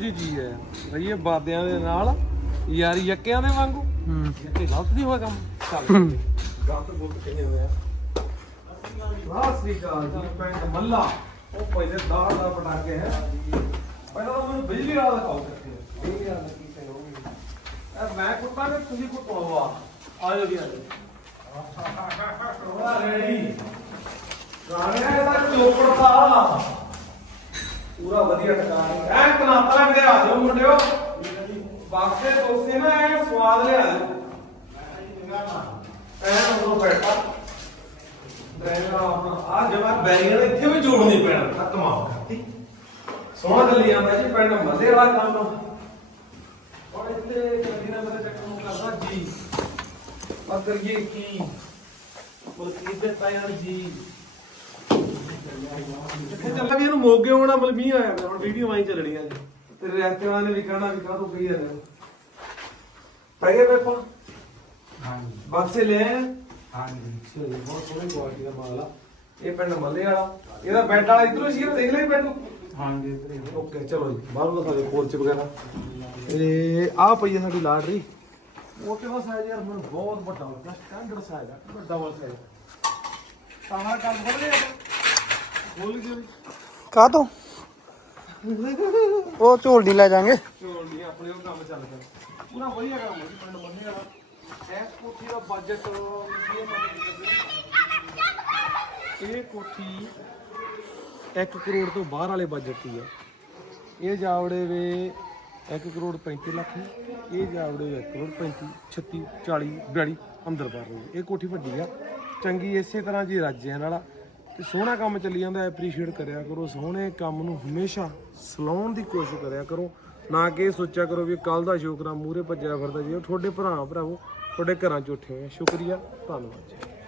ਜੀ ਜੀ ਹੈ ਰਹੀਏ ਬਾਦਿਆਂ ਦੇ ਨਾਲ ਯਾਰੀ ਯੱਕਿਆਂ ਦੇ ਵਾਂਗੂ ਹੂੰ ਯੱਕੇ ਗਲਤ ਨਹੀਂ ਹੋਇਆ ਕੰਮ ਚੱਲ ਗਲਤ ਬੋਲ ਕੇ ਹੋਇਆ ਵਾਹ ਸ੍ਰੀ ਅਕਾਲ ਜੀ ਪਿੰਡ ਮੱਲਾ ਉਹ ਪਹਿਲੇ ਦਾਹ ਦਾ ਪਟਾਕੇ ਹੈ ਪਹਿਲਾਂ ਤਾਂ ਮੈਨੂੰ ਬਿਜਲੀ ਵਾਲਾ ਦਿਖਾਓ ਕਿੱਥੇ ਹੈ। ਬਿਜਲੀ ਵਾਲਾ ਕੀ ਤੇ ਹੋਊਗੀ ਮੈਂ ਕੁੱਟਾਂ ਤੇ ਤੁਸੀਂ ਕੁੱਟੋ ਆ ਆ ਜਾਓ ਜੀ ਆ ਜਾਓ ਰੈਡੀ ਗਾਣੇ ਦਾ ਚੋਪੜ ਦਾ ਪੂਰਾ ਵਧੀਆ ਟਿਕਾਣਾ ਐ ਕਨਾਤਾ ਕਿਤੇ ਆ ਜਾਓ ਮੁੰਡਿਓ। ਬਾਕਸੇ ਦੋਸੇ ਨਾ ਐ ਸਵਾਦ ਲਿਆ। ਐ ਉਹ ਬੈਠਾ। ਡਰਾਈਵਰ ਆਪਣਾ ਆ ਜਮਾ ਬੈਰੀਅਰ ਇੱਥੇ ਵੀ ਜੋੜਨੀ ਪੈਣਾ। ਖਤਮ ਆ ਕਰਤੀ। ਸੋਹਣਾ ਚੱਲੀ ਜਾਂਦਾ ਜੀ, ਪਿੰਡ ਮੱਲੇ ਵਾਲਾ ਕੰਮ। ਔਰ ਇੱਥੇ ਗੱਡੀ ਨਾਲ ਮੇਰੇ ਚੱਕਰ ਨੂੰ ਕਰਦਾ ਜੀ। ਬਸ ਕਰੀਏ ਕੀ? ਮੁਲਕੀ ਦੇ ਤਾਇਰ ਜੀ। ਕਿੱਥੇ ਚੱਲਿਆ ਵੀ ਇਹਨੂੰ ਮੋਗੇ ਹੋਣਾ ਮਤਲਬ ਮੀਂਹ ਆਇਆ ਪਿਆ, ਹੁਣ ਵੀਡੀਓ ਆਈ ਚੱਲਣੀਆਂ ਜੀ ਤੇਰੇ ਰਸਤੇ ਵਾਲਿਆਂ ਨੇ ਵੀ ਕਹਿਣਾ ਵੀ ਕਾਹਤੋਂ ਕਹੀ ਜਾਂਦੇ ਹੋ ਪੈ ਗਏ ਪੇਪਾ ਹਾਂਜੀ। ਬਕਸੇ ਲੈ ਆਏ? ਹਾਂਜੀ ਚਲੋ ਬਹੁਤ ਸੋਹਣੀ ਕੁਆਲਿਟੀ ਦਾ ਮਾਲ ਆ। ਇਹ ਪਿੰਡ ਮੱਲੇ ਵਾਲਾ। ਇਹਦਾ ਬੈੱਡ ਵਾਲਾ ਇਧਰੋਂ ਸੀ ਦੇਖ ਲਈ ਬੈੱਡ ਹਾਂਜੀ ਇੱਧਰ ਓਕੇ ਚਲੋ ਜੀ ਬਾਹਰੋਂ ਦਿਖਾ ਦਿਓ ਕੋਚ ਵਗੈਰਾ। ਇਹ ਆ ਪਈ ਆ ਸਾਡੀ ਲਾਟਰੀ। ਮੋਟੇ ਦਾ ਸਾਈਜ਼ ਯਾਰ ਮੈਨੂੰ ਬਹੁਤ ਵੱਡਾ ਲੱਗਾ ਸਟੈਂਡਰਡ ਸਾਈਜ਼ ਆ ਵੱਡਾ ਵਾਲਾ ਸਾਈਜ਼ ਤਾਣਾ ਕੰਮ ਫੜ ਲਿਆ ਬੋਲ ਜੀ ਕਾ ਤੋਂ? ਉਹ ਝੋਲ ਨਹੀਂ ਲੈ ਜਾਾਂਗੇ। ਨਹੀਂ ਆਪਣੇ ਉਹ ਕੰਮ ਚੱਲ ਪਿਆ। ਪੂਰਾ ਵਧੀਆ ਕੰਮ ਹੈ ਜੀ ਪਿੰਡ ਮੰਨੇ ਵਾਲਾ। ਐਸ ਕੋਠੀ ਦਾ ਬਜਟ ਇਹ ਕੋਠੀ 1 ਕਰੋੜ ਤੋਂ ਬਾਹਰ ਵਾਲੇ ਬਜਟ ਦੀ ਆ ਇਹ ਜਾਵੜੇ ਵੇ 1 ਕਰੋੜ 35 ਲੱਖ ਇਹ ਜਾਵੜੇ ਵੇ 1 ਕਰੋੜ 35 36 40 42 ਅੰਦਰ ਬਾਹਰ ਇਹ ਕੋਠੀ ਵੱਡੀ ਆ। ਚੰਗੀ ਇਸੇ ਤਰ੍ਹਾਂ ਜੀ ਰਾਜਿਆਂ ਨਾਲ ਤੇ ਸੋਹਣਾ ਕੰਮ ਚੱਲੀ ਜਾਂਦਾ ਐਪਰੀਸ਼ੀਏਟ ਕਰਿਆ ਕਰੋ, ਸੋਹਣੇ ਕੰਮ ਨੂੰ ਹਮੇਸ਼ਾ ਸਲਾਉਣ ਦੀ ਕੋਸ਼ਿਸ਼ ਕਰਿਆ ਕਰੋ। ਨਾ ਕਿ ਇਹ ਸੋਚਿਆ ਕਰੋ ਵੀ ਕੱਲ ਦਾ ਸ਼ੁਕਰਾ ਮੂਰੇ ਭੱਜਿਆ ਫਿਰਦਾ, ਜੀ ਉਹ ਤੁਹਾਡੇ ਭਰਾ, ਭਰਾਵੋ, ਤੁਹਾਡੇ ਘਰਾਂ ਚ ਉੱਠੇ ਹੋਏ ਸ਼ੁਕਰੀਆ, ਧੰਨਵਾਦ ਜੀ।